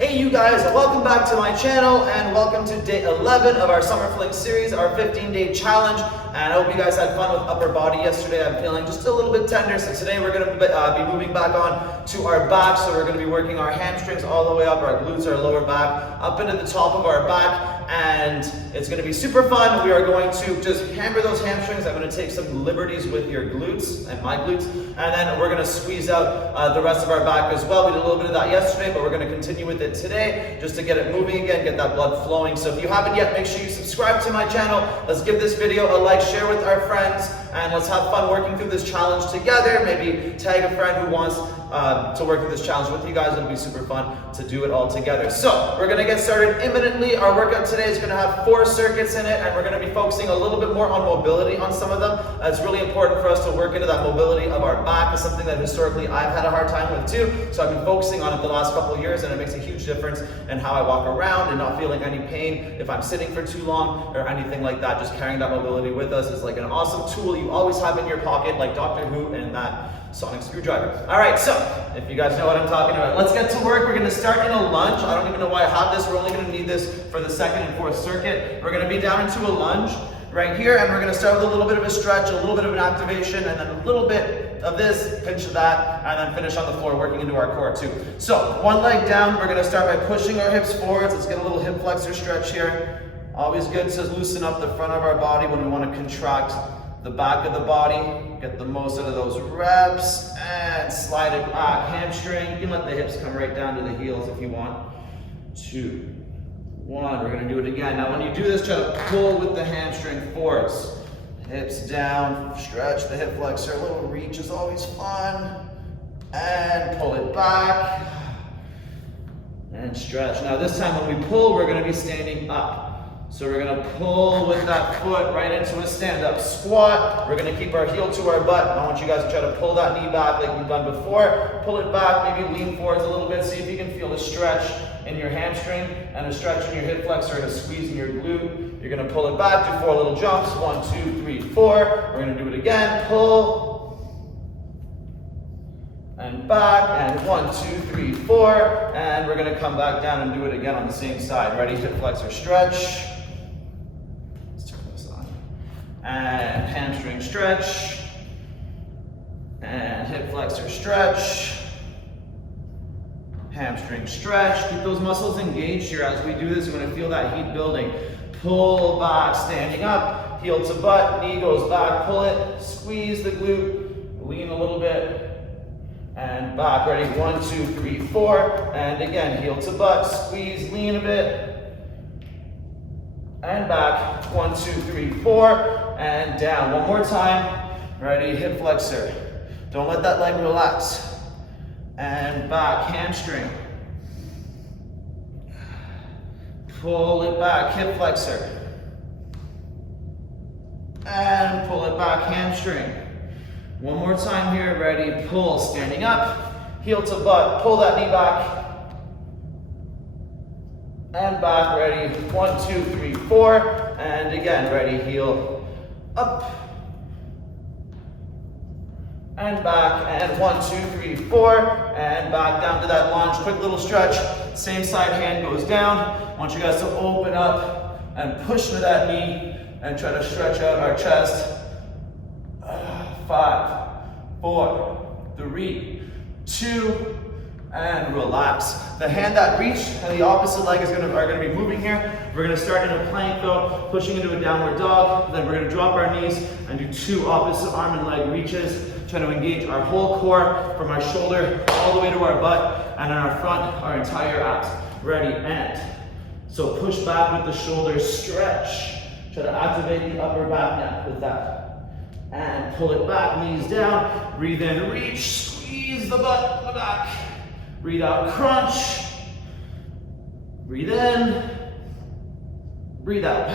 Hey you guys, welcome back to my channel and welcome to day 11 of our Summer Fling series, our 15-day challenge. And I hope you guys had fun with upper body yesterday. I'm feeling just a little bit tender, so today we're going to be moving back on to our back. So we're going to be working our hamstrings all the way up, our glutes, our lower back, up into the top of our back. And it's going to be super fun. We are going to just hammer those hamstrings. I'm going to take some liberties with your glutes and my glutes. And then we're going to squeeze out the rest of our back as well. We did a little bit of that yesterday, but we're going to continue with it today just to get it moving again, get that blood flowing. So if you haven't yet, make sure you subscribe to my channel. Let's give this video a like, share with our friends, and let's have fun working through this challenge together. Maybe tag a friend who wants to work through this challenge with you guys. It'll be super fun to do it all together. So we're going to get started imminently. Our workout today is going to have 4 circuits in it, and we're going to be focusing a little bit more on mobility on some of them. It's really important for us to work into that mobility of our back. It's something that historically I've had a hard time with too, so I've been focusing on it the last couple of years, and it makes a huge difference in how I walk around and not feeling any pain if I'm sitting for too long or anything like that. Just carrying that mobility with us is like an awesome tool you always have in your pocket, like Doctor Who and that sonic screwdriver. All right, so if you guys know what I'm talking about, let's get to work. We're going to start in a lunge. I don't even know why I have this. We're only going to need this for the 2nd and 4th circuit. We're going to be down into a lunge right here, and we're going to start with a little bit of a stretch, a little bit of an activation, and then a little bit of this, pinch of that, and then finish on the floor, working into our core too. So one leg down, we're going to start by pushing our hips forwards. Let's get a little hip flexor stretch here. Always good to loosen up the front of our body when we want to contract the back of the body, get the most out of those reps, and slide it back, hamstring. You can let the hips come right down to the heels if you want. 2, 1, we're gonna do it again. Now when you do this, try to pull with the hamstring forwards. Hips down, stretch the hip flexor, a little reach is always fun. And pull it back, and stretch. Now this time when we pull, we're gonna be standing up. So we're going to pull with that foot right into a stand-up squat. We're going to keep our heel to our butt. I want you guys to try to pull that knee back like we've done before. Pull it back, maybe lean forwards a little bit. See if you can feel a stretch in your hamstring and a stretch in your hip flexor and a squeeze in your glute. You're going to pull it back, do 4 little jumps. 1, 2, 3, 4. We're going to do it again. Pull. And back. And 1, 2, 3, 4. And we're going to come back down and do it again on the same side. Ready? Hip flexor stretch. And hamstring stretch, and hip flexor stretch, hamstring stretch. Keep those muscles engaged here as we do this. You're going to feel that heat building. Pull back, standing up, heel to butt, knee goes back, pull it, squeeze the glute, lean a little bit, and back. Ready? 1, 2, 3, 4, and again, heel to butt, squeeze, lean a bit, and back. 1, 2, 3, 4. And down. One more time. Ready? Hip flexor. Don't let that leg relax. And back. Hamstring. Pull it back. Hip flexor. And pull it back. Hamstring. One more time here. Ready? Pull. Standing up. Heel to butt. Pull that knee back. And back. Ready? 1, 2, 3, 4. And again. Ready? Heel up and back, and 1, 2, 3, 4, and back down to that lunge. Quick little stretch. Same side hand goes down. I want you guys to open up and push to that knee and try to stretch out our chest. 5, 4, 3, 2, and relax. The hand that reached and the opposite leg are going to be moving here. We're going to start in a plank though, pushing into a downward dog. Then we're going to drop our knees and do 2 opposite arm and leg reaches. Trying to engage our whole core from our shoulder all the way to our butt, and in our front, our entire abs. Ready, and so push back with the shoulders, stretch. Try to activate the upper back now with that. And pull it back, knees down. Breathe in, reach, squeeze the butt, the back. Breathe out, crunch. Breathe in. Breathe out.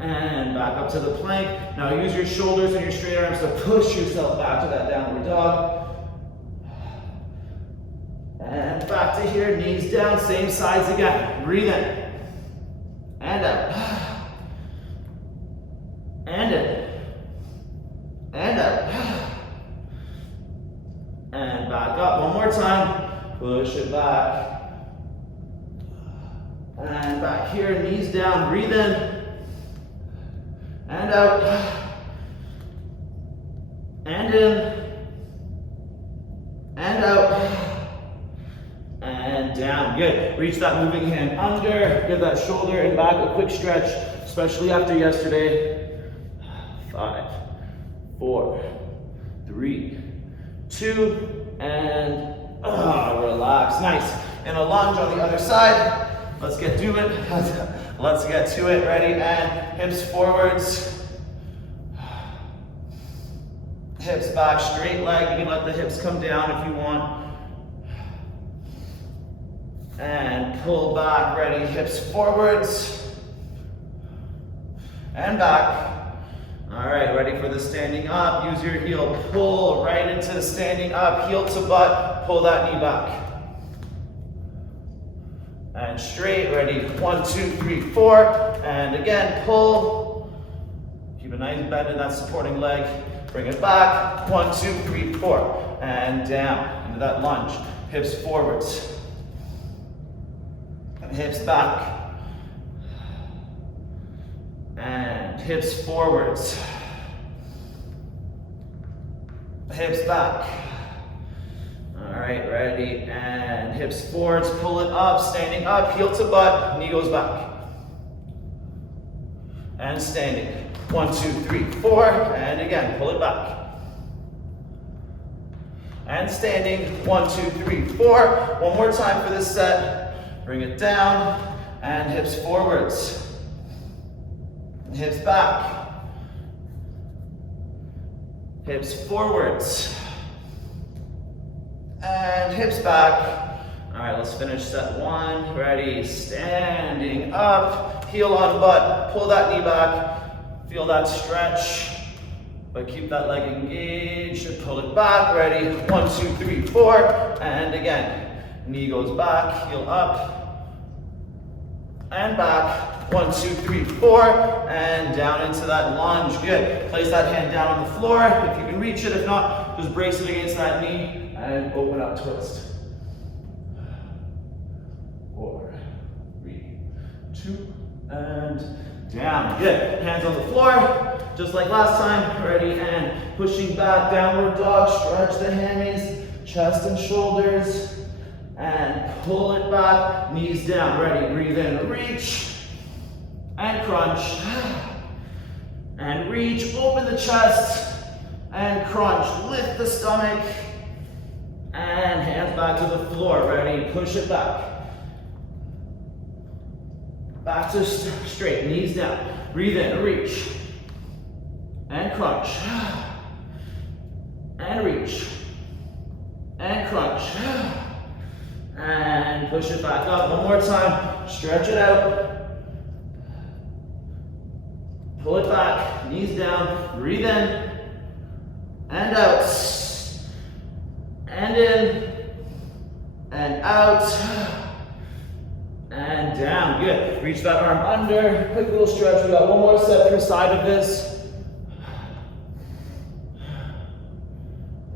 And back up to the plank. Now use your shoulders and your straight arms to push yourself back to that downward dog. And back to here, knees down, same sides again. Breathe in. And out. And in. And out. And back up one more time. Push it back. And back here, knees down, breathe in. And out. And in. And out. And down. Good. Reach that moving hand under. Give that shoulder and back a quick stretch, especially after yesterday. 5, 4, 3, 2, and relax. Nice. And a lunge on the other side. Let's get to it. Let's get to it. Ready? And hips forwards. Hips back, straight leg. You can let the hips come down if you want. And pull back. Ready? Hips forwards. And back. All right, ready for the standing up. Use your heel. Pull right into the standing up. Heel to butt. Pull that knee back. And straight, ready, 1, 2, 3, 4, and again, pull. Keep a nice bend in that supporting leg. Bring it back, 1, 2, 3, 4, and down into that lunge. Hips forwards, and hips back, and hips forwards, hips back. All right, ready, and hips forwards, pull it up, standing up, heel to butt, knee goes back. And standing, 1, 2, 3, 4, and again, pull it back. And standing, 1, 2, 3, 4. One more time for this set. Bring it down, and hips forwards. Hips back. Hips forwards. And hips back. All right, let's finish set 1. Ready, standing up, heel on butt, pull that knee back, feel that stretch, but keep that leg engaged and pull it back. Ready, 1, 2, 3, 4, and again, knee goes back, heel up, and back, 1, 2, 3, 4, and down into that lunge. Good. Place that hand down on the floor if you can reach it. If not, just brace it against that knee. And open up, twist. 4, 3, 2, and down. Good. Hands on the floor, just like last time. Ready, and pushing back, downward dog. Stretch the hammies, chest and shoulders, and pull it back. Knees down. Ready, breathe in, reach, and crunch, and reach. Open the chest, and crunch. Lift the stomach. And hands back to the floor. Ready? Push it back. Back to straight. Knees down. Breathe in. Reach. And crunch. And reach. And crunch. And push it back up. One more time. Stretch it out. Pull it back. Knees down. Breathe in. And out. And in, and out, and down. Good. Reach that arm under. Quick little stretch. We got one more set per side of this.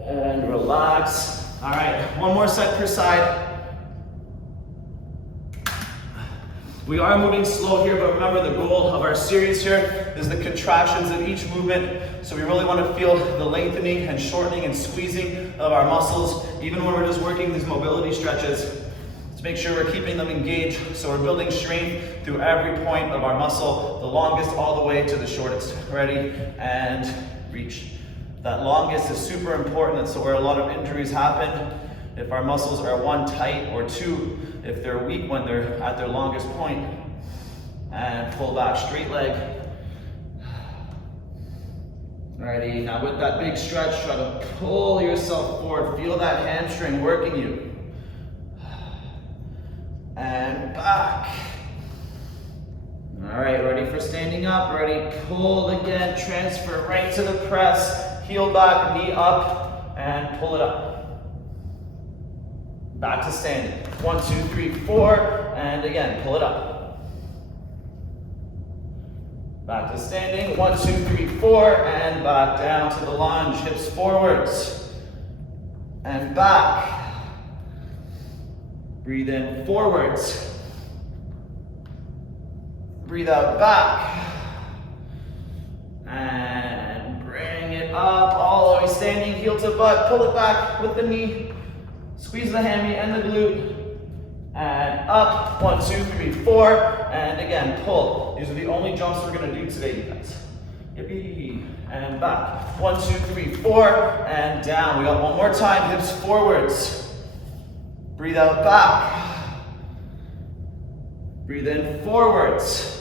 And relax. All right, one more set per side. We are moving slow here, but remember the goal of our series here is the contractions of each movement. So we really want to feel the lengthening and shortening and squeezing of our muscles, even when we're just working these mobility stretches. Let's make sure we're keeping them engaged. So we're building strength through every point of our muscle, the longest all the way to the shortest. Ready, and reach. That longest is super important. That's where a lot of injuries happen. If our muscles are 1, tight, or 2, if they're weak when they're at their longest point. And pull back, straight leg. Alrighty, now with that big stretch, try to pull yourself forward. Feel that hamstring working you. And back. Alright, ready for standing up. Ready, pull again, transfer right to the press. Heel back, knee up, and pull it up. Back to standing. 1, 2, 3, 4, and again, pull it up. Back to standing. 1, 2, 3, 4, and back down to the lunge. Hips forwards, and back. Breathe in, forwards. Breathe out, back. And bring it up, all the way standing, heel to butt. Pull it back with the knee. Squeeze the hammy and the glute. And up, 1, 2, 3, 4. And again, pull. These are the only jumps we're gonna do today, you guys. Yippee. And back. 1, 2, 3, 4. And down. We got one more time, hips forwards. Breathe out, back. Breathe in, forwards.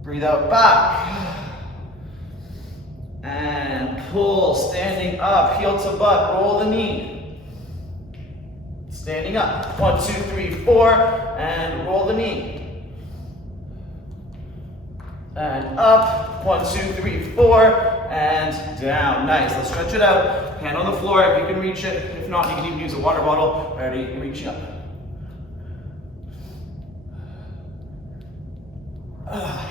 Breathe out, back. And pull, standing up, heel to butt, roll the knee. Standing up, 1, 2, 3, 4, and roll the knee. And up, 1, 2, 3, 4, and down. Nice, let's stretch it out. Hand on the floor if you can reach it. If not, you can even use a water bottle. Ready, reaching up.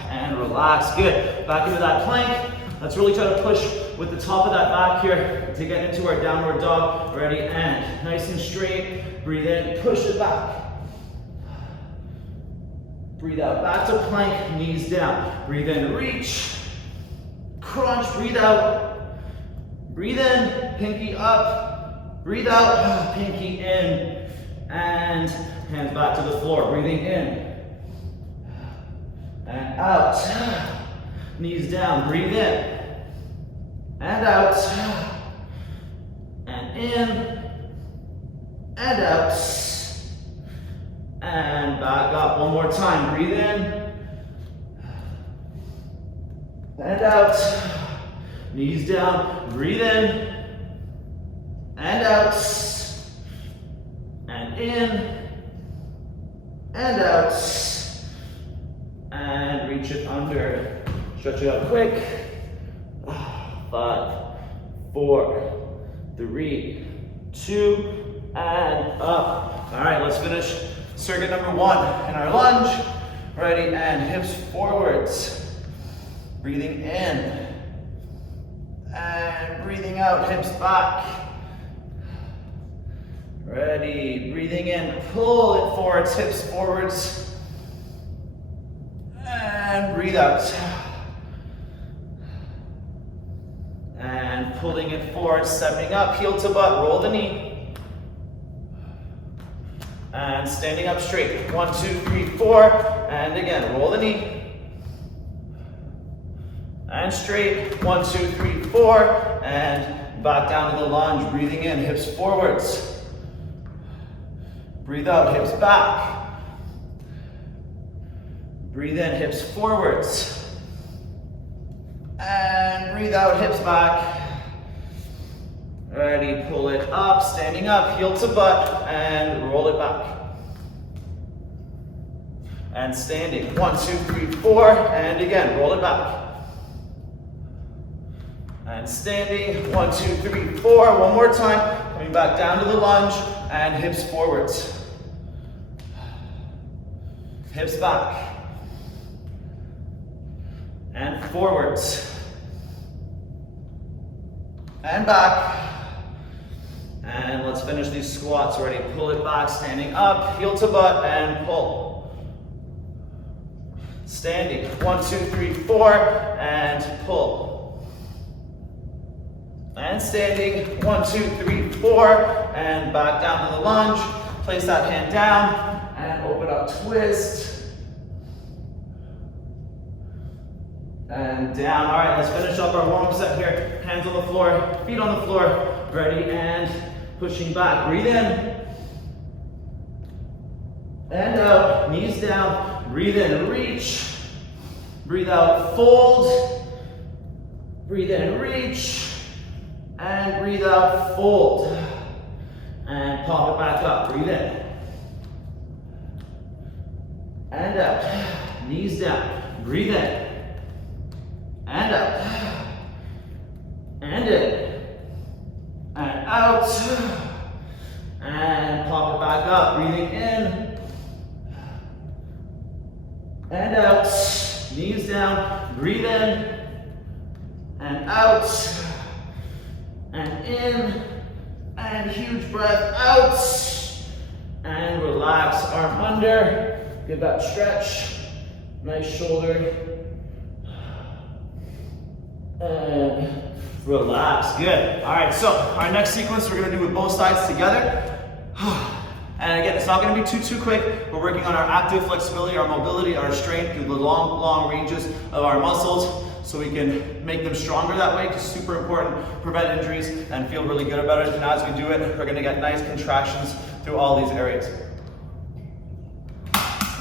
And relax, good. Back into that plank. Let's really try to push with the top of that back here to get into our downward dog. Ready, and nice and straight. Breathe in, push it back. Breathe out, back to plank, knees down. Breathe in, reach. Crunch, breathe out. Breathe in, pinky up. Breathe out, pinky in. And hands back to the floor, breathing in. And out, knees down, breathe in, and out, and in, and out, and back up, one more time, breathe in, and out, knees down, breathe in, and out, and in, and out, and reach it under. Stretch it out quick. 5, 4, 3, 2, and up. All right, let's finish circuit number 1 in our lunge. Ready, and hips forwards. Breathing in. And breathing out, hips back. Ready, breathing in, pull it forwards, hips forwards. And breathe out. And pulling it forward, stepping up, heel to butt, roll the knee. And standing up straight. 1, 2, 3, 4. And again, roll the knee. And straight. 1, 2, 3, 4. And back down to the lunge, breathing in, hips forwards. Breathe out, hips back. Breathe in, hips forwards. And breathe out, hips back. Ready, pull it up, standing up, heel to butt, and roll it back. And standing, 1, 2, 3, 4, and again, roll it back. And standing, 1, 2, 3, 4, one more time, coming back down to the lunge, and hips forwards. Hips back. And forwards. And back. And let's finish these squats. Ready, pull it back, standing up, heel to butt, and pull. Standing, 1, 2, 3, 4, and pull. And standing, 1, 2, 3, 4, and back down to the lunge. Place that hand down, and open up, twist. And down. All right, let's finish up our warm-up set here. Hands on the floor, feet on the floor. Ready, and pushing back. Breathe in. And out, knees down. Breathe in, reach. Breathe out, fold. Breathe in, reach. And breathe out, fold. And pop it back up. Breathe in. And out. Knees down. Breathe in. And out. And in. And out. And pop it back up. Breathing in. And out. Knees down. Breathe in. And out. And in. And huge breath out. relax, arm under, give that stretch, nice shoulder, and relax, good. All right, so our next sequence we're gonna do with both sides together. And again, it's not gonna be too quick. We're working on our active flexibility, our mobility, our strength through the long ranges of our muscles so we can make them stronger that way, because it's super important, prevent injuries and feel really good about it. And as we do it, we're gonna get nice contractions through all these areas.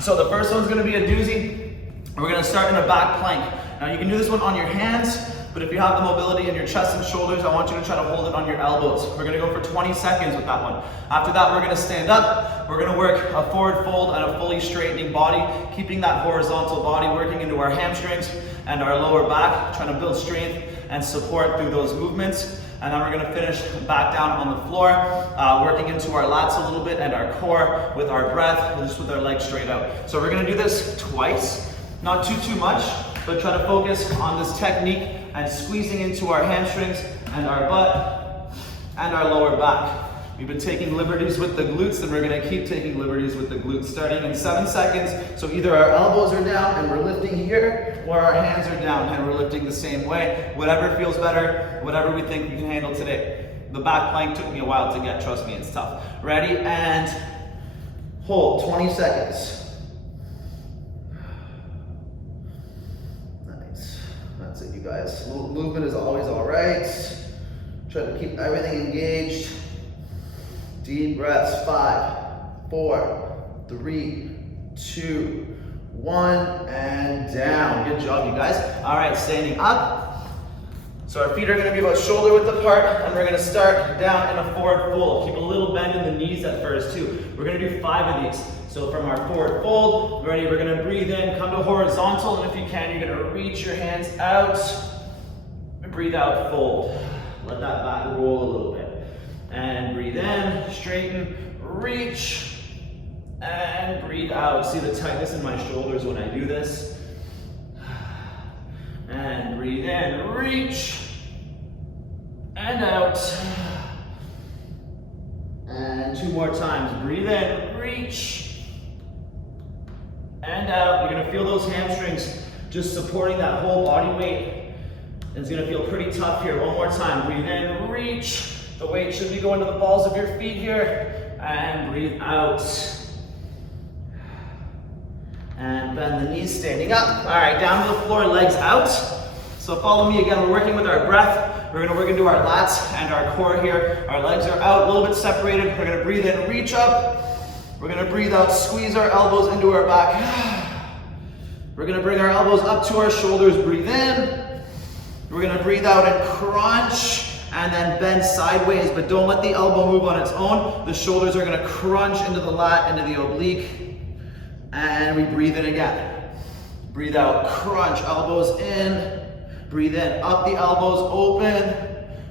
So the first one's gonna be a doozy. We're gonna start in a back plank. Now you can do this one on your hands, but if you have the mobility in your chest and shoulders, I want you to try to hold it on your elbows. We're gonna go for 20 seconds with that one. After that, we're gonna stand up. We're gonna work a forward fold and a fully straightening body, keeping that horizontal body working into our hamstrings and our lower back, trying to build strength and support through those movements. And then we're gonna finish back down on the floor, working into our lats a little bit and our core with our breath, just with our legs straight out. So we're gonna do this twice, not too much, but try to focus on this technique and squeezing into our hamstrings and our butt and our lower back. We've been taking liberties with the glutes, and we're gonna keep taking liberties with the glutes, starting in 7 seconds. So either our elbows are down and we're lifting here, or our hands are down and we're lifting the same way. Whatever feels better, whatever we think we can handle today. The back plank took me a while to get, trust me, it's tough. Ready, and hold, 20 seconds. That's it, you guys. Movement is always all right. Try to keep everything engaged. Deep breaths. 5, 4, 3, 2, 1, and down. Good job, you guys. All right, standing up. So our feet are gonna be about shoulder width apart, and we're gonna start down in a forward fold. Keep a little bend in the knees at first too. We're gonna do 5 of these. So from our forward fold, ready, we're gonna breathe in, come to horizontal, and if you can, you're gonna reach your hands out, and breathe out, fold. Let that back roll a little bit. And breathe in, straighten, reach, and breathe out. See the tightness in my shoulders when I do this. And breathe in, reach, and out. And 2 more times, breathe in, reach, and out. You're gonna feel those hamstrings just supporting that whole body weight. It's gonna feel pretty tough here. 1 more time, breathe in, reach. The weight should be going to the balls of your feet here. And breathe out. And bend the knees, standing up. All right, down to the floor, legs out. So follow me again, we're working with our breath. We're gonna work into our lats and our core here. Our legs are out, a little bit separated. We're gonna breathe in, reach up. We're gonna breathe out, squeeze our elbows into our back. We're gonna bring our elbows up to our shoulders, breathe in. We're gonna breathe out and crunch, and then bend sideways, but don't let the elbow move on its own. The shoulders are gonna crunch into the lat, into the oblique. And we breathe in again. Breathe out, crunch, elbows in. Breathe in, up the elbows, open.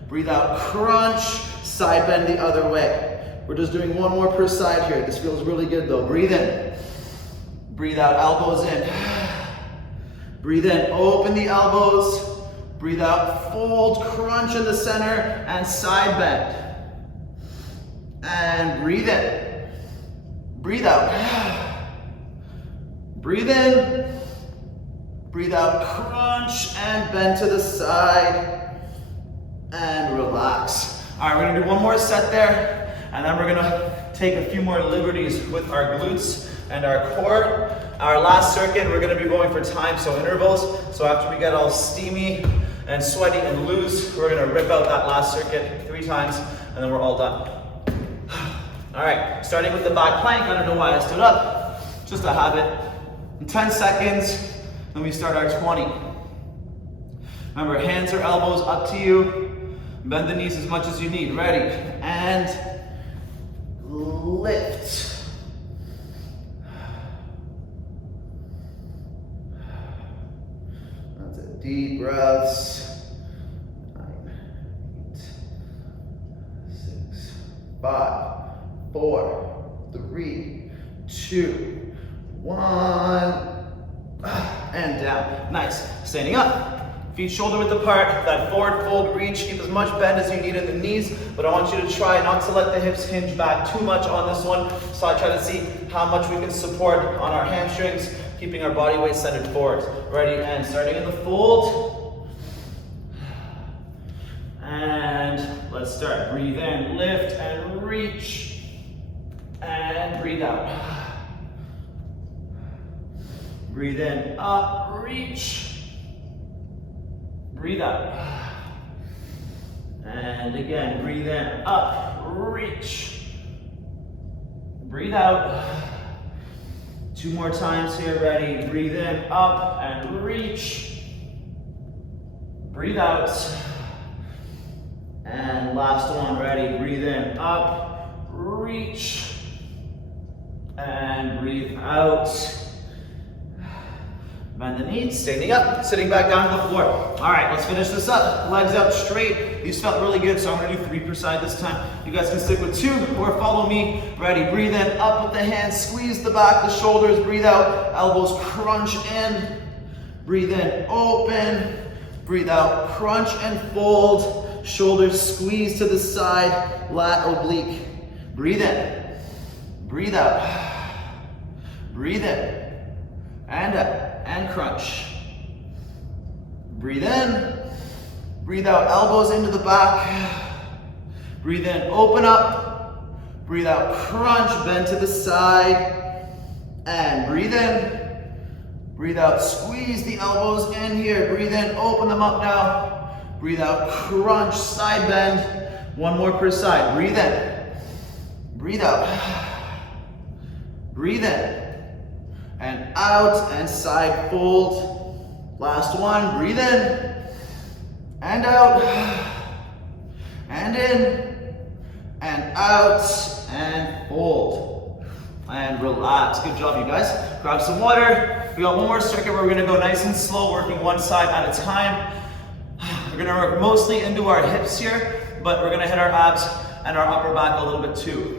Breathe out, crunch, side bend the other way. We're just doing 1 more per side here. This feels really good though. Breathe in. Breathe out, elbows in. Breathe in, open the elbows. Breathe out, fold, crunch in the center, and side bend. And breathe in. Breathe out. Breathe in. Breathe out, crunch, and bend to the side, and relax. All right, we're gonna do 1 more set there, and then we're gonna take a few more liberties with our glutes and our core. Our last circuit, we're gonna be going for time, so intervals. So after we get all steamy and sweaty and loose, we're gonna rip out that last circuit 3 times, and then we're all done. All right, starting with the back plank. I don't know why I stood up, just a habit. In 10 seconds, then we start our 20. Remember, hands or elbows up to you. Bend the knees as much as you need. Ready, and lift. That's it, deep breaths. 9, 8, 6, 5, 4, 3, 2, 1. And down. Nice. Standing up. Feet shoulder width apart, that forward fold reach, keep as much bend as you need in the knees, but I want you to try not to let the hips hinge back too much on this one. So I try to see how much we can support on our hamstrings, keeping our body weight centered forward. Ready, and starting in the fold. And let's start. Breathe in, lift and reach, and breathe out. Breathe in, up, reach. Breathe out. And again, breathe in, up, reach. Breathe out. 2 more times here, ready. Breathe in, up, and reach. Breathe out. And last one, ready. Breathe in, up, reach. And breathe out. Bend the knees, standing up, sitting back down to the floor. All right, let's finish this up. Legs out straight. These felt really good, so I'm gonna do 3 per side this time. You guys can stick with 2 or follow me. Ready, breathe in, up with the hands, squeeze the back, the shoulders, breathe out, elbows crunch in. Breathe in, open. Breathe out, crunch and fold. Shoulders squeeze to the side, lat oblique. Breathe in, breathe out. Breathe in, and out. And crunch. Breathe in, breathe out, elbows into the back. Breathe in, open up. Breathe out, crunch, bend to the side. And breathe in, breathe out, squeeze the elbows in here. Breathe in, open them up now. Breathe out, crunch, side bend. 1 more per side. Breathe in, breathe out. Breathe in. And out, and side fold. Last one, breathe in, and out, and in, and out, and fold. And relax, good job you guys. Grab some water. We got 1 more circuit where we're gonna go nice and slow, working 1 side at a time. We're gonna work mostly into our hips here, but we're gonna hit our abs and our upper back a little bit too.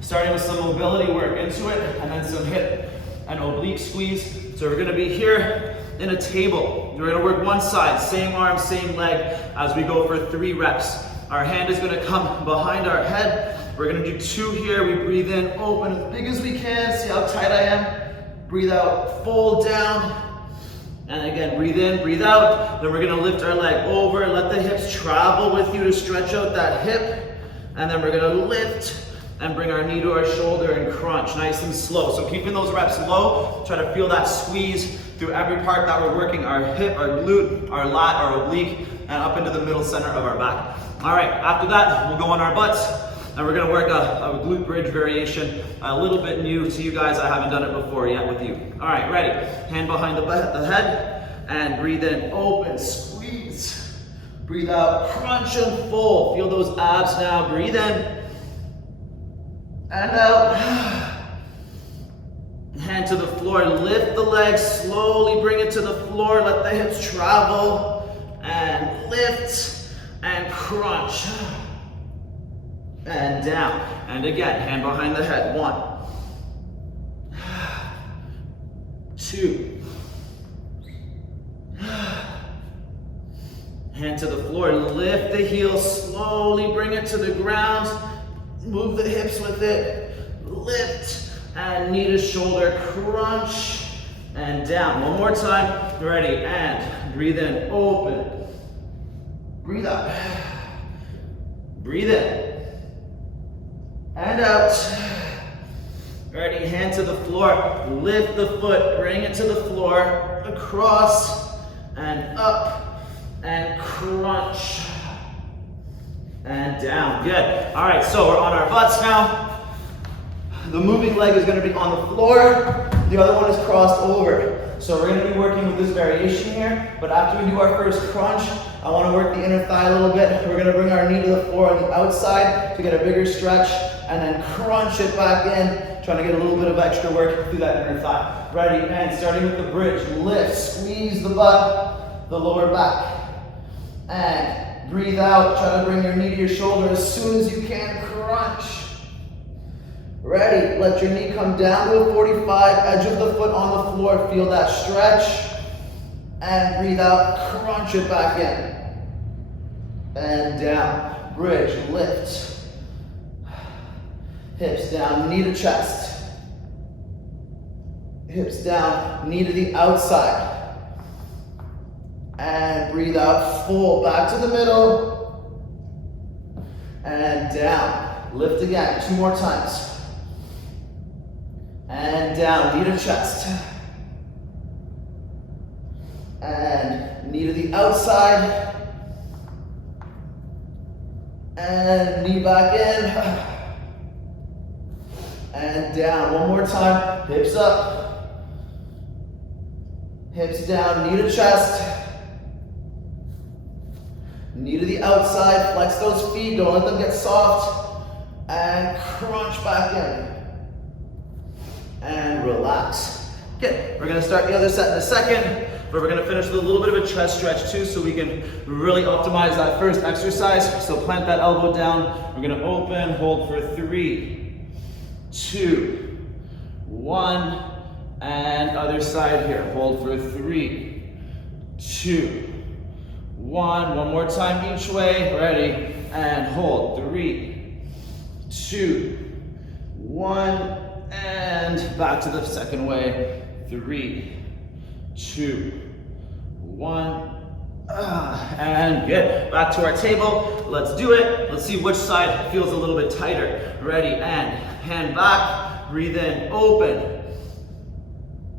Starting with some mobility work into it, and then some hip and oblique squeeze. So we're gonna be here in a table. We're gonna work 1 side, same arm, same leg, as we go for 3 reps. Our hand is gonna come behind our head. We're gonna do 2 here. We breathe in, open as big as we can. See how tight I am? Breathe out, fold down. And again, breathe in, breathe out. Then we're gonna lift our leg over, let the hips travel with you to stretch out that hip. And then we're gonna lift and bring our knee to our shoulder and crunch, nice and slow. So keeping those reps low, try to feel that squeeze through every part that we're working, our hip, our glute, our lat, our oblique, and up into the middle center of our back. All right, after that, we'll go on our butts, and we're gonna work a glute bridge variation, a little bit new to you guys. I haven't done it before yet with you. All right, ready? Hand behind the head, and breathe in, open, squeeze. Breathe out, crunch and fold. Feel those abs now, breathe in. And out. Hand to the floor, lift the legs, slowly bring it to the floor, let the hips travel, and lift, and crunch, and down. And again, hand behind the head, 1, 2, hand to the floor, lift the heels, slowly bring it to the ground, move the hips with it, lift, and knee to shoulder, crunch, and down. 1 more time, ready, and breathe in, open, breathe out, breathe in, and out. Ready, hand to the floor, lift the foot, bring it to the floor, across, and up, and crunch, and down. Good. All right, so we're on our butts now. The moving leg is going to be on the floor. The other one is crossed over. So we're going to be working with this variation here. But after we do our first crunch, I want to work the inner thigh a little bit. We're going to bring our knee to the floor on the outside to get a bigger stretch, and then crunch it back in, trying to get a little bit of extra work through that inner thigh. Ready, and starting with the bridge. Lift, squeeze the butt, the lower back. And breathe out, try to bring your knee to your shoulder as soon as you can, crunch. Ready, let your knee come down to a 45, edge of the foot on the floor, feel that stretch. And breathe out, crunch it back in. And down, bridge, lift. Hips down, knee to chest. Hips down, knee to the outside. And breathe out, full, back to the middle. And down, lift again, 2 more times. And down, knee to chest. And knee to the outside. And knee back in. And down, 1 more time, hips up. Hips down, knee to chest. Knee to the outside, flex those feet, don't let them get soft. And crunch back in. And relax. Good, we're gonna start the other set in a second, but we're gonna finish with a little bit of a chest stretch too, so we can really optimize that first exercise. So plant that elbow down. We're gonna open, hold for 3, 2, 1, and other side here. Hold for 3, 2, 1. One more time each way. Ready, and hold. 3, 2, 1. And back to the second way. 3, 2, 1. And good. Back to our table. Let's do it. Let's see which side feels a little bit tighter. Ready, and hand back. Breathe in, open.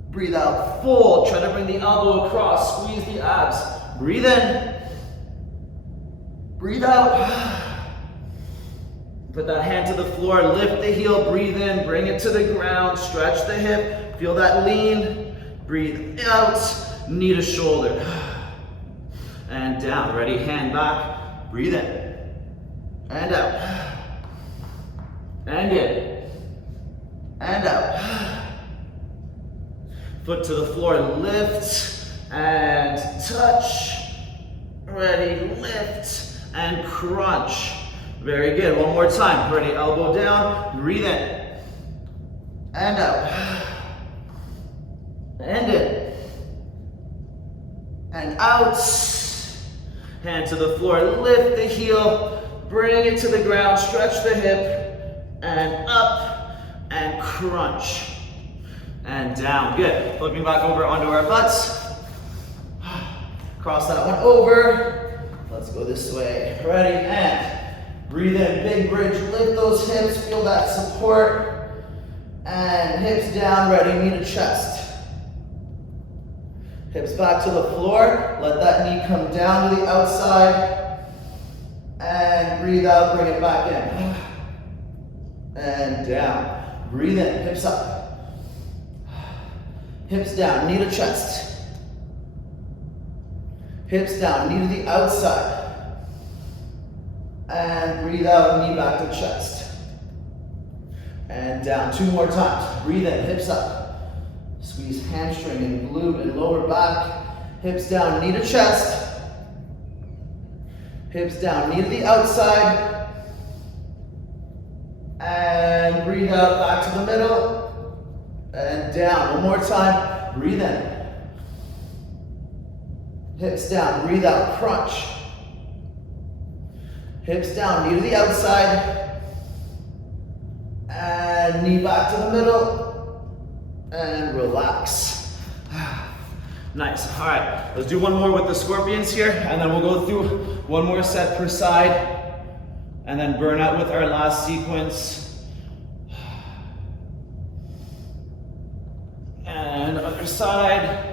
Breathe out, full. Try to bring the elbow across. Squeeze the abs. Breathe in. Breathe out. Put that hand to the floor, lift the heel, breathe in, bring it to the ground, stretch the hip, feel that lean, breathe out, knee to shoulder. And down, ready, hand back, breathe in, and out, and in, and out. Foot to the floor, lift, and touch, ready, lift, and crunch. Very good, 1 more time. Ready, elbow down, breathe in. And out. And in. And out. Hand to the floor, lift the heel, bring it to the ground, stretch the hip, and up, and crunch. And down, good. Flipping back over onto our butts. Cross that one over. Let's go this way. Ready, and breathe in, big bridge, lift those hips, feel that support. And hips down, ready, knee to chest. Hips back to the floor, let that knee come down to the outside. And breathe out, bring it back in. And down, breathe in, hips up. Hips down, knee to chest. Hips down, knee to the outside. And breathe out, knee back to chest. And down, 2 more times. Breathe in, hips up. Squeeze hamstring and glute and lower back. Hips down, knee to chest. Hips down, knee to the outside. And breathe out, back to the middle. And down, 1 more time. Breathe in. Hips down, breathe out, crunch. Hips down, knee to the outside. And knee back to the middle. And relax. Nice. All right, let's do one more with the scorpions here, and then we'll go through 1 more set per side, and then burn out with our last sequence. And other side.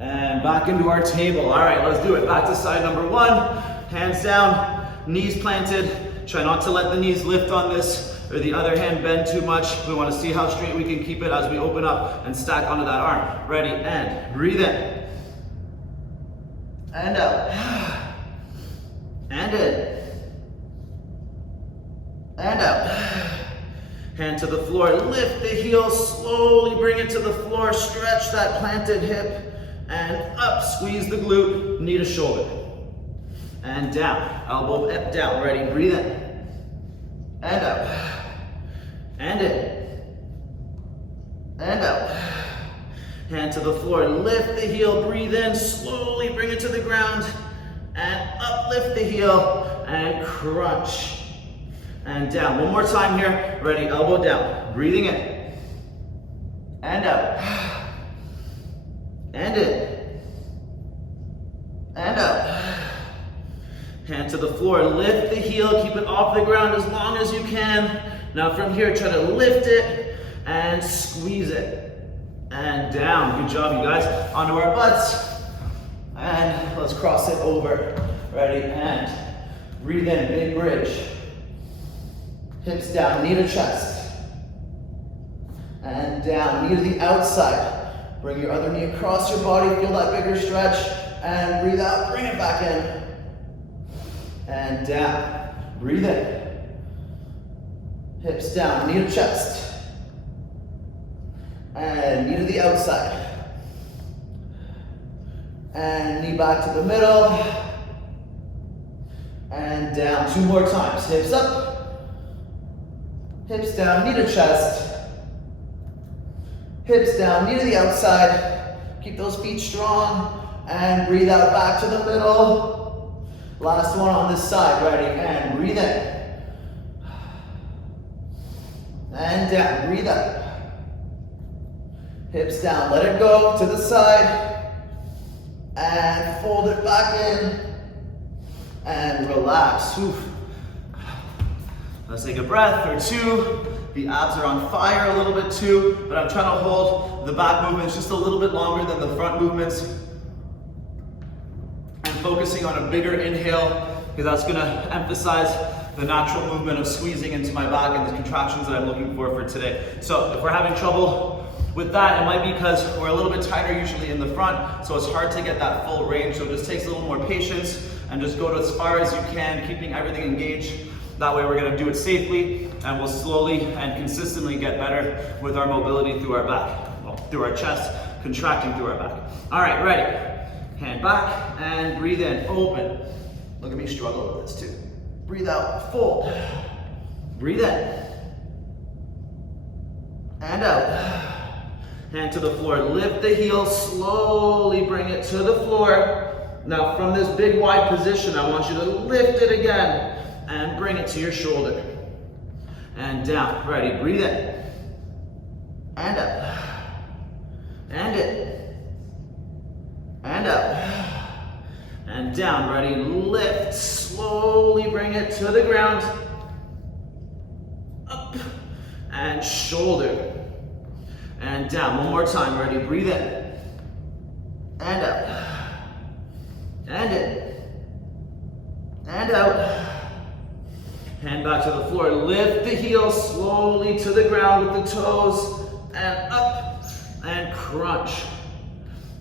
And back into our table. All right, let's do it. Back to side number 1. Hands down, knees planted. Try not to let the knees lift on this or the other hand bend too much. We want to see how straight we can keep it as we open up and stack onto that arm. Ready, and breathe in. And out. And in. And out. Hand to the floor, lift the heel, slowly bring it to the floor, stretch that planted hip. And up, squeeze the glute, knee to shoulder. and down. Elbow up, down. Ready, breathe in. And out. And in. And out. Hand to the floor, lift the heel, breathe in, slowly bring it to the ground, and uplift the heel, and crunch. And down, one more time here. Ready, elbow down, breathing in. And out. And in. And out. Hand to the floor, lift the heel, keep it off the ground as long as you can. Now from here, try to lift it and squeeze it. And down, good job you guys. Onto our butts. And let's cross it over. Ready, and breathe in, big bridge. Hips down, knee to chest. And down, knee to the outside. Bring your other knee across your body, feel that bigger stretch. And breathe out, bring it back in. And down, breathe in. Hips down, knee to chest. And knee to the outside. And knee back to the middle. And down, 2 more times. Hips up. Hips down, knee to chest. Hips down, knee to the outside. Keep those feet strong. And breathe out back to the middle. Last one on this side. Ready? And breathe in. And down, breathe out. Hips down, let it go to the side. And fold it back in. And relax. Oof. Let's take a breath or 2. The abs are on fire a little bit too, but I'm trying to hold the back movements just a little bit longer than the front movements. I'm focusing on a bigger inhale because that's gonna emphasize the natural movement of squeezing into my back and the contractions that I'm looking for today. So if we're having trouble with that, it might be because we're a little bit tighter usually in the front, so it's hard to get that full range. So it just takes a little more patience and just go to as far as you can, keeping everything engaged. That way we're gonna do it safely and we'll slowly and consistently get better with our mobility through our back, well, through our chest, contracting through our back. All right, ready. Hand back and breathe in, open. Look at me struggle with this too. Breathe out, fold. Breathe in. And out. Hand to the floor, lift the heel, slowly bring it to the floor. Now from this big wide position, I want you to lift it again and bring it to your shoulder. And down, ready, breathe in. And up. And in. And up. And down, ready, lift, slowly bring it to the ground. Up. And shoulder. And down, one more time, ready, breathe in. And up. And in. And out. Hand back to the floor, lift the heel slowly to the ground with the toes, and up, and crunch,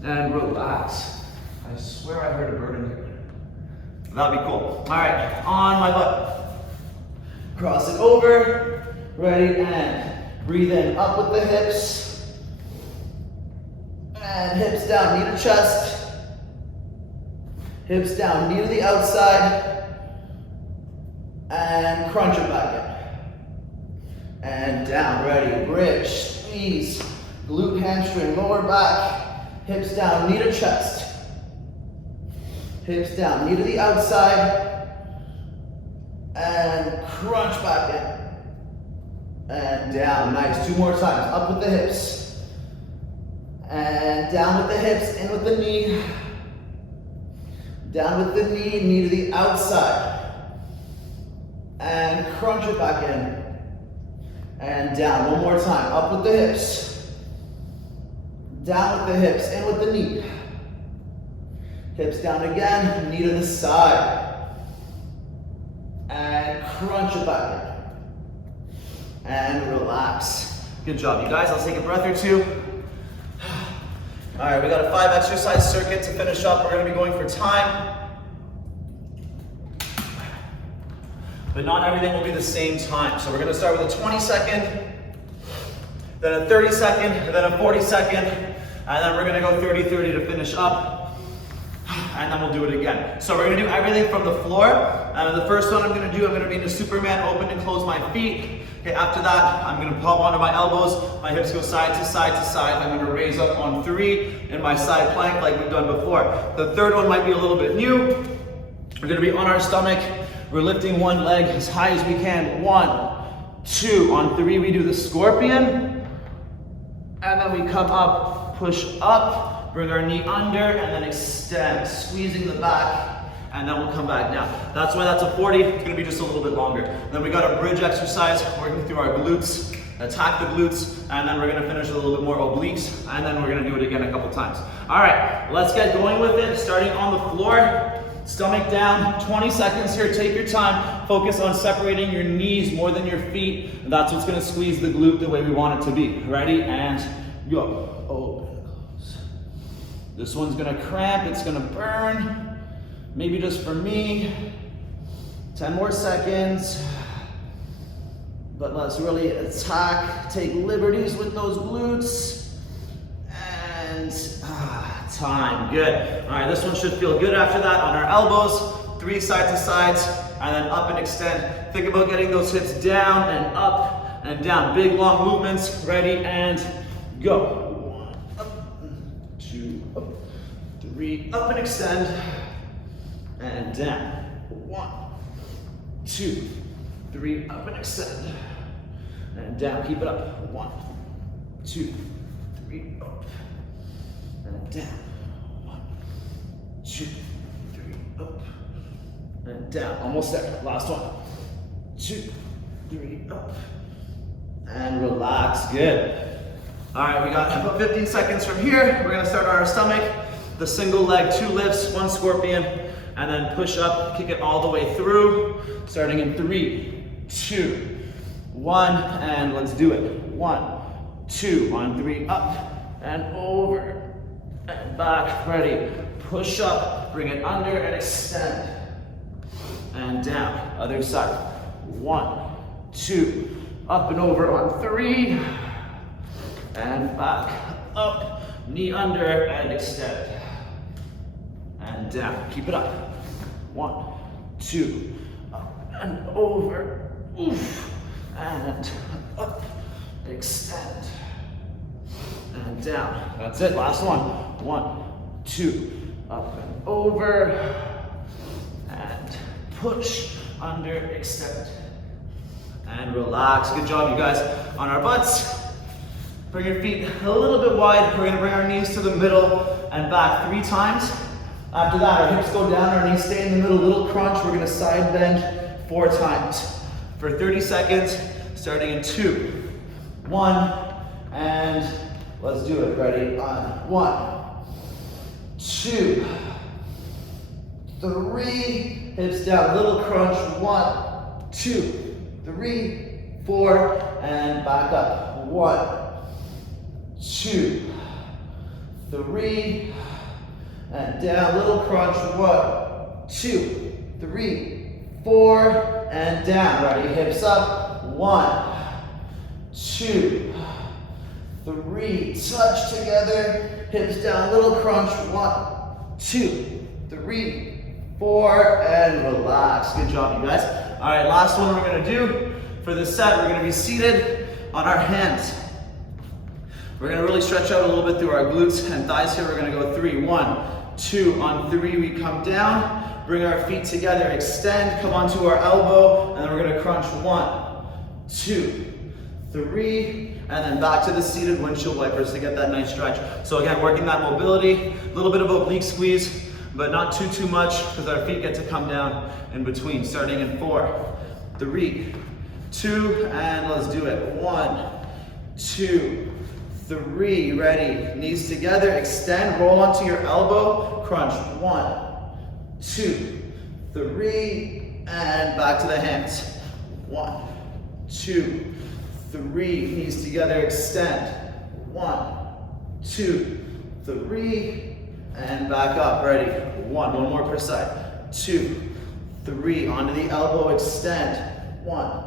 and relax. I swear I heard a bird in here. That'd be cool. All right, on my butt. Cross it over, ready, and breathe in, up with the hips. And hips down, knee to chest. Hips down, knee to the outside. And crunch it back in. And down, ready, bridge, squeeze. Glute, hamstring, lower back. Hips down, knee to chest. Hips down, knee to the outside. And crunch back in. And down, nice, 2 more times. Up with the hips. And down with the hips, in with the knee. Down with the knee, knee to the outside. And crunch it back in. And down, one more time. Up with the hips. Down with the hips, in with the knee. Hips down again, knee to the side. And crunch it back in. And relax. Good job, you guys. I'll take a breath or 2. All right, we got a 5 exercise circuit to finish up. We're gonna be going for time. But not everything will be the same time. So we're gonna start with a 20-second, then a 30-second, then a 40-second, and then we're gonna go 30-30 to finish up. and then we'll do it again. So we're gonna do everything from the floor. The first one I'm gonna be in a Superman, open and close my feet. Okay, after that, I'm gonna pop onto my elbows, my hips go side to side to side. I'm gonna raise up on 3 in my side plank like we've done before. The third one might be a little bit new. We're gonna be on our stomach. We're lifting one leg as high as we can. 1, 2, on 3 we do the scorpion. And then we come up, push up, bring our knee under, and then extend, squeezing the back, and then we'll come back down. That's why that's a 40, it's gonna be just a little bit longer. Then we got a bridge exercise, working through our glutes, attack the glutes, and then we're gonna finish with a little bit more obliques, and then we're gonna do it again a couple times. All right, let's get going with it, starting on the floor. Stomach down, 20 seconds here, take your time. Focus on separating your knees more than your feet. That's what's gonna squeeze the glute the way we want it to be. Ready, and go. Open, close. This one's gonna cramp, it's gonna burn. Maybe just for me. 10 more seconds. But let's really attack, take liberties with those glutes. And time, good. All right, this one should feel good after that. On our elbows, 3 side to sides, and then up and extend. Think about getting those hips down and up and down. Big long movements. Ready, and go. 1, up, 2, up, 3, up and extend, and down. 1, 2, 3, up and extend, and down. Keep it up. 1, 2, 3, up, and down. 1, 2, 3, up, and down. Almost there. Last one. 2, 3, up, and relax. Good. All right, we got about 15 seconds from here. We're gonna start on our stomach. The single leg, 2 lifts, 1 scorpion, and then push up, kick it all the way through. Starting in 3, 2, 1, and let's do it. 1, 2, on 3, up and over and back. Ready, push up, bring it under and extend. And down, other side. 1, 2, up and over on 3, and back, up, knee under and extend. And down, keep it up. 1, 2, up and over, oof, and up, extend, and down. That's it, last one. 1, 2, up and over, and push, under, extend, and relax. Good job, you guys. On our butts, bring your feet a little bit wide. We're gonna bring our knees to the middle and back 3 times. After that, our hips go down, our knees stay in the middle, little crunch. We're gonna side bend 4 times for 30 seconds, starting in 2, 1, and let's do it. Ready, on 1, 2, 3, hips down, little crunch, 1, 2, 3, 4, and back up. 1, 2, 3, and down, little crunch, 1, 2, 3, 4, and down. Ready, hips up, 1, 2, 3, touch together, hips down, little crunch, 1, 2, 3, 4, and relax. Good job, you guys. All right, last one we're gonna do for this set, we're gonna be seated on our hands. We're gonna really stretch out a little bit through our glutes and thighs here. We're gonna go 3, 1, 2, on 3 we come down, bring our feet together, extend, come onto our elbow, and then we're gonna crunch. 1, 2, 3, and then back to the seated windshield wipers to get that nice stretch. So again, working that mobility, a little bit of oblique squeeze, but not too much because our feet get to come down in between. Starting in 4, 3, 2, and let's do it. 1, 2, 3, ready, knees together, extend, roll onto your elbow, crunch. 1, 2, 3, and back to the hands. 1, 2, 3, knees together, extend. 1, 2, 3, and back up. Ready, 1 more per side. 2, 3, onto the elbow, extend. 1,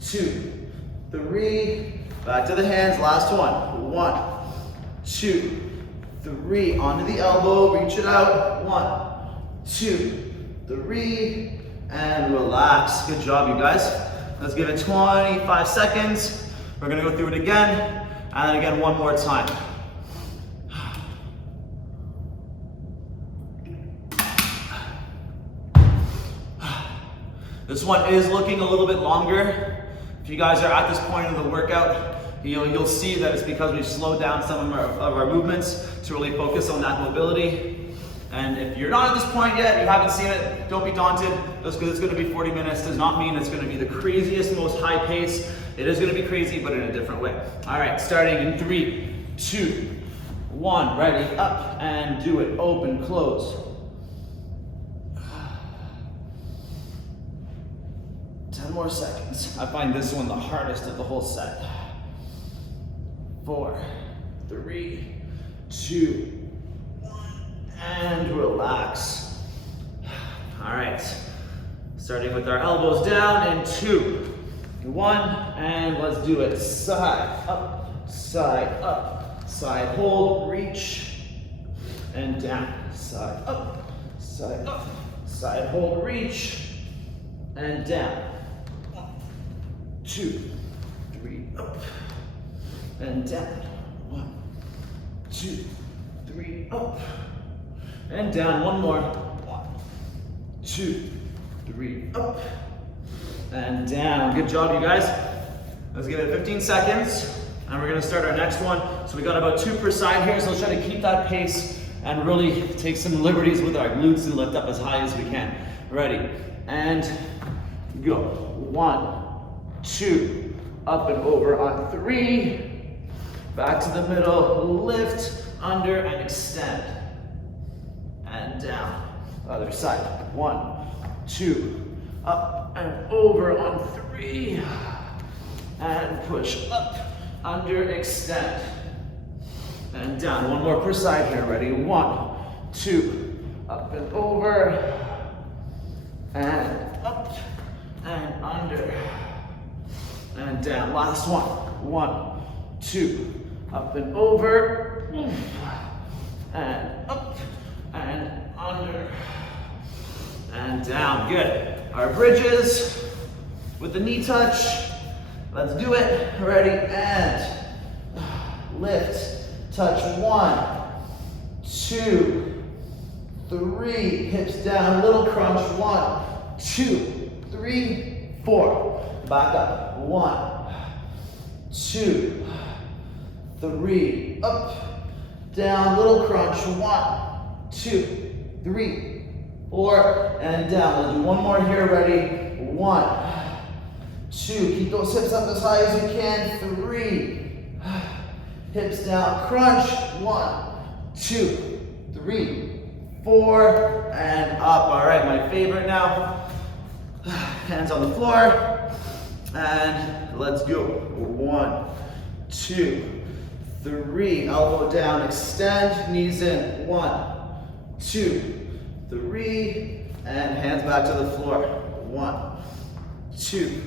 2, 3, back to the hands, last one. 1, 2, 3, onto the elbow, reach it out. 1, 2, 3, and relax. Good job, you guys. Let's give it 25 seconds. We're gonna go through it again, and then again one more time. This one is looking a little bit longer. If you guys are at this point in the workout, you'll see that it's because we've slowed down some of our movements to really focus on that mobility. And if you're not at this point yet, you haven't seen it, don't be daunted. Just because it's going to be 40 minutes does not mean it's going to be the craziest, most high pace. It is going to be crazy, but in a different way. All right, starting in 3, 2, 1. Ready, up and do it. Open, close. 10 more seconds. I find this one the hardest of the whole set. 4, 3, 2, 1, and relax. All right, starting with our elbows down in 2, 1, and let's do it. Side, up, side, hold, reach, and down. Side, up, side, hold, reach, and down. 1, 2, 3, up, and down. 1, 2, 3, up, and down. One more. 1, 2, 3, up, and down. Good job, you guys. Let's give it 15 seconds, and we're gonna start our next one. So we got about 2 per side here, so let's try to keep that pace and really take some liberties with our glutes and lift up as high as we can. Ready, and go. 1, 2, up and over on 3. Back to the middle, lift, under, and extend. And down. Other side. 1, 2, up and over on 3. And push up, under, extend. And down. One more per side here. Ready? 1, 2, up and over. And up, and under. And down. Last one. 1, 2, up and over, and up, and under, and down. Good. Our bridges with the knee touch. Let's do it. Ready, and lift, touch. 1, 2, 3, hips down, little crunch. 1, 2, 3, 4. Back up. 1, 2, 3, up, down, little crunch. 1, 2, 3, 4, and down. We'll do one more here. Ready? 1, 2. Keep those hips up as high as you can. 3, hips down, crunch. 1, 2, 3, 4, and up. All right, my favorite now. Hands on the floor, and let's go. 1, 2, 3, elbow down, extend, knees in. 1, 2, 3, and hands back to the floor. 1, 2,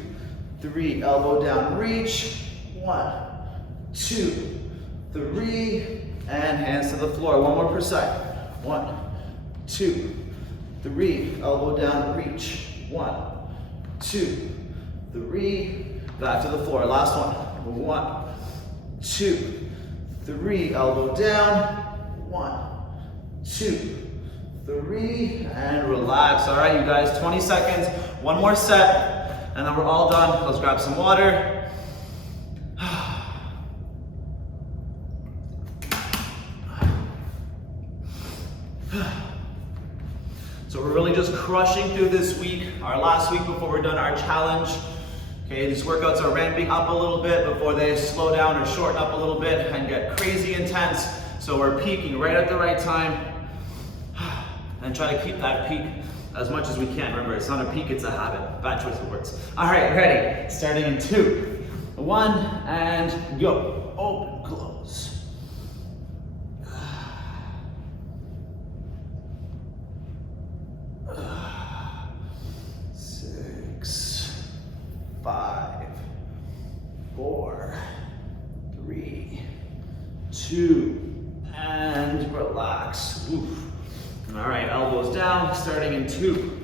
3, elbow down, reach. 1, 2, 3, and hands to the floor. One more per side. 1, 2, 3, elbow down, reach. 1, 2, 3, back to the floor. Last one. 1, 2, 3, elbow down. 1, 2, 3, and relax. All right, you guys, 20 seconds. One more set, and then we're all done. Let's grab some water. So we're really just crushing through this week, our last week before we're done our challenge. Okay, these workouts are ramping up a little bit before they slow down or shorten up a little bit and get crazy intense. So we're peaking right at the right time and try to keep that peak as much as we can. Remember, it's not a peak, it's a habit. Bad choice of words. All right, ready? Starting in 2, 1, and go. Open, close. 6, 5, 4, 3, 2, and relax. Oof. All All right, elbows down, starting in 2,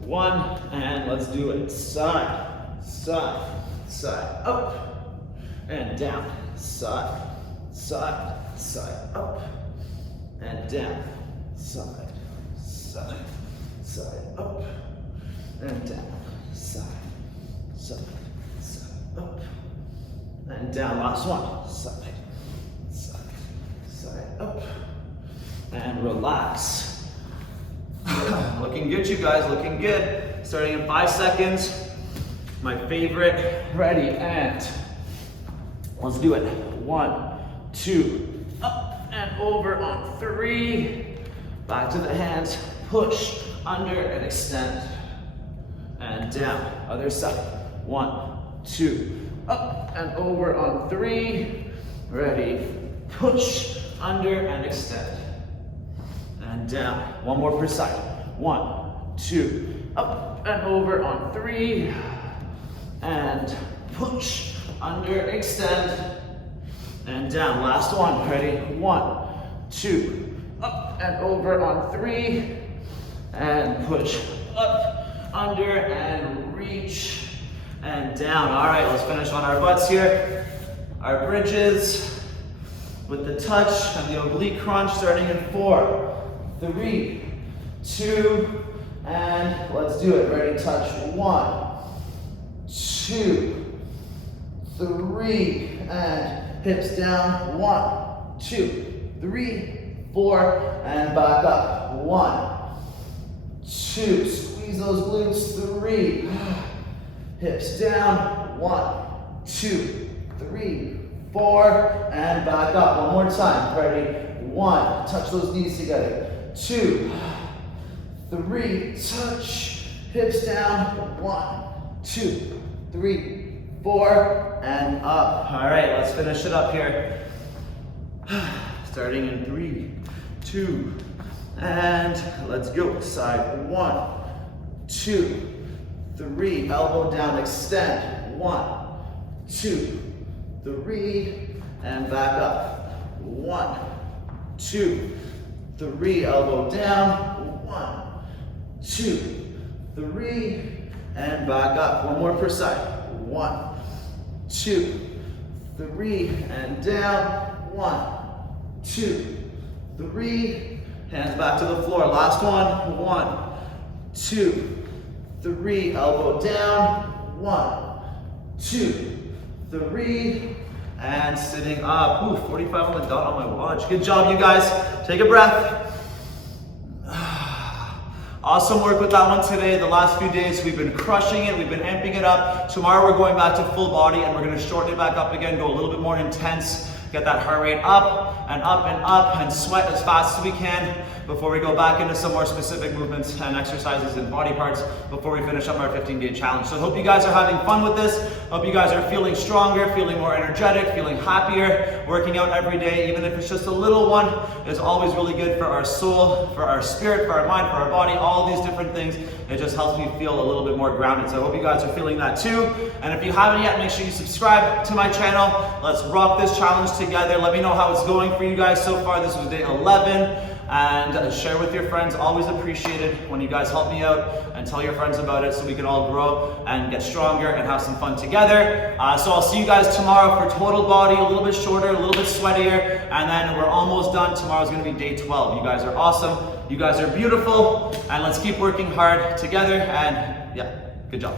1, and let's do it. Side, side, side, up, and down. Side, side, side, up, and down. Side, side, side, up, and down. Side, side, side, up, and down. Last one. Side, side, side, up, and relax. Looking good, you guys, looking good. Starting in 5 seconds. My favorite. Ready, and let's do it. 1, 2, up and over on 3. Back to the hands, push, under and extend. And down, other side. 1, 2, up and over on 3. Ready, push, under and extend. And down, one more per side. 1, 2, up and over on 3. And push, under, extend, and down. Last one, ready? 1, 2, up and over on 3. And push, up, under, and reach, and down. All right, let's finish on our butts here. Our bridges with the touch and the oblique crunch starting in 4, 3, 2, and let's do it. Ready, touch. 1, 2, 3, and hips down. 1, 2, 3, 4, and back up. 1, 2, squeeze those glutes. 3, hips down. 1, 2, 3, 4, and back up. One more time. Ready? 1, touch those knees together. 2, 3, touch, hips down. 1, 2, 3, 4, and up. All right, let's finish it up here. Starting in 3, 2, and let's go. Side. 1, 2, 3, elbow down, extend. 1, 2, 3, and back up. 1, 2, 3, elbow down. 1, 2, 3, and back up. One more per side. 1, 2, 3, and down. 1, 2, 3, hands back to the floor. Last one. 1, 2, 3, elbow down. 1, 2, 3, and sitting up. Ooh, 45 on the dot on my watch. Good job, you guys. Take a breath. Awesome work with that one today. The last few days we've been crushing it. We've been amping it up. Tomorrow we're going back to full body and we're going to shorten it back up again, go a little bit more intense, get that heart rate up and up and up, and sweat as fast as we can before we go back into some more specific movements and exercises and body parts before we finish up our 15-day challenge. So I hope you guys are having fun with this. Hope you guys are feeling stronger, feeling more energetic, feeling happier. Working out every day, even if it's just a little one, is always really good for our soul, for our spirit, for our mind, for our body, all these different things. It just helps me feel a little bit more grounded. So I hope you guys are feeling that too. And if you haven't yet, make sure you subscribe to my channel. Let's rock this challenge together. Let me know how it's going for you guys so far. This was day 11. And share with your friends. Always appreciated when you guys help me out, and tell your friends about it so we can all grow and get stronger and have some fun together. So I'll see you guys tomorrow for total body, a little bit shorter, a little bit sweatier, and then we're almost done. Tomorrow's gonna be day 12. You guys are awesome. You guys are beautiful, and let's keep working hard together. And yeah, good job.